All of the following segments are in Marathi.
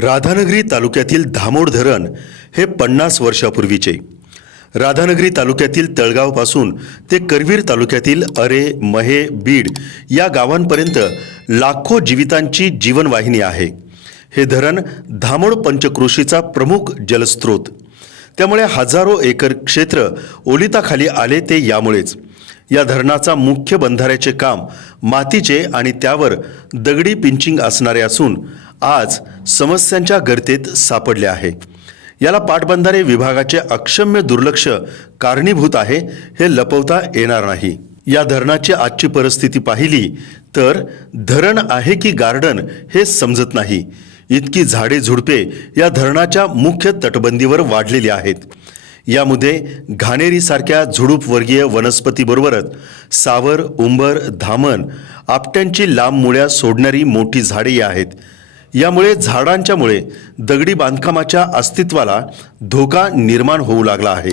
राधानगरी तालुक्यातील धामोड धरण हे पन्नास वर्षापूर्वीचे. राधानगरी तालुक्यातील तळगावपासून ते करवीर तालुक्यातील अरे महे बीड या गावांपर्यंत लाखो जीवितांची जीवनवाहिनी आहे. हे धरण धामोड पंचक्रोशीचा प्रमुख जलस्रोत. त्यामुळे हजारो एकर क्षेत्र ओलिताखाली आले ते यामुळेच. या धरणाचा मुख्य बंधाऱ्याचे काम मातीचे आणि त्यावर दगडी पिंचिंग असणारे असून आज समस्यांच्या गर्तेत सापडले आहे. याला पाटबंधारे विभागाचे अक्षम्य दुर्लक्ष कारणीभूत आहे हे लपवता येणार नाही. या धरणाची आजची परिस्थिती पाहिली तर धरण आहे की गार्डन हे समजत नाही. इतकी झाडे झुडपे या धरणाच्या मुख्य तटबंदीवर वाढलेली आहेत. यामध्ये घाणेरीसारख्या झुडूपवर्गीय वनस्पतीबरोबरच सावर उंबर धामण आपट्यांची लांब मुळ्या सोडणारी मोठी झाडेही आहेत. यामुळे झाडांच्यामुळे दगडी बांधकामाच्या अस्तित्वाला धोका निर्माण होऊ लागला आहे.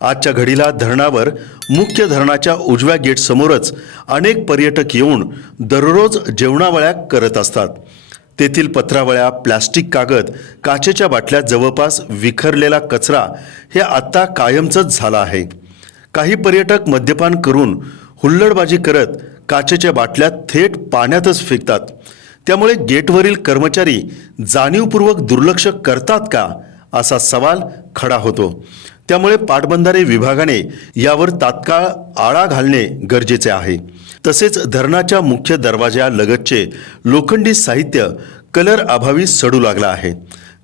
आजच्या घडीला धरणावर मुख्य धरणाच्या उजव्या गेटसमोरच अनेक पर्यटक येऊन दररोज जेवणावळ्या करत असतात. तेथील पत्रावळ्या प्लास्टिक कागद काचेच्या बाटल्या जवळपास विखरलेला कचरा हे आत्ता कायमचंच झालं आहे. काही पर्यटक मद्यपान करून हुल्लडबाजी करत काचेच्या बाटल्या थेट पाण्यातच फेकतात. त्यामुळे गेटवरील कर्मचारी जाणीवपूर्वक दुर्लक्ष करतात का असा सवाल खडा होतो. त्यामुळे पाटबंधारे विभागाने यावर तात्काळ आळा घालणे गरजेचे आहे. तसेच धरणाच्या मुख्य दरवाजा लगतचे लोखंडी साहित्य कलर अभावी सडू लागलं आहे.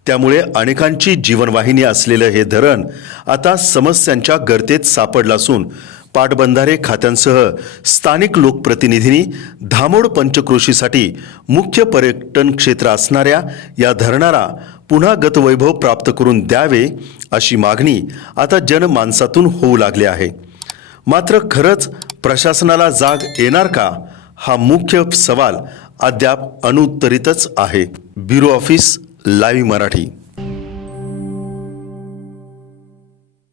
त्यामुळे अनेकांची जीवनवाहिनी असलेलं हे धरण आता समस्यांच्या गर्तेत सापडलं असून पाटबंधारे खात्यांसह स्थानिक लोकप्रतिनिधींनी धामोड पंचक्रोशीसाठी मुख्य पर्यटन क्षेत्र असणाऱ्या या धरणाला पुन्हा गतवैभव प्राप्त करून द्यावे अशी मागणी आता जनमानसातून होऊ लागली आहे. मात्र खरंच प्रशासनाला जाग येणार का? हा मुख्य सवाल अद्याप अनुत्तरितच आहे. Bureau office live Marathi.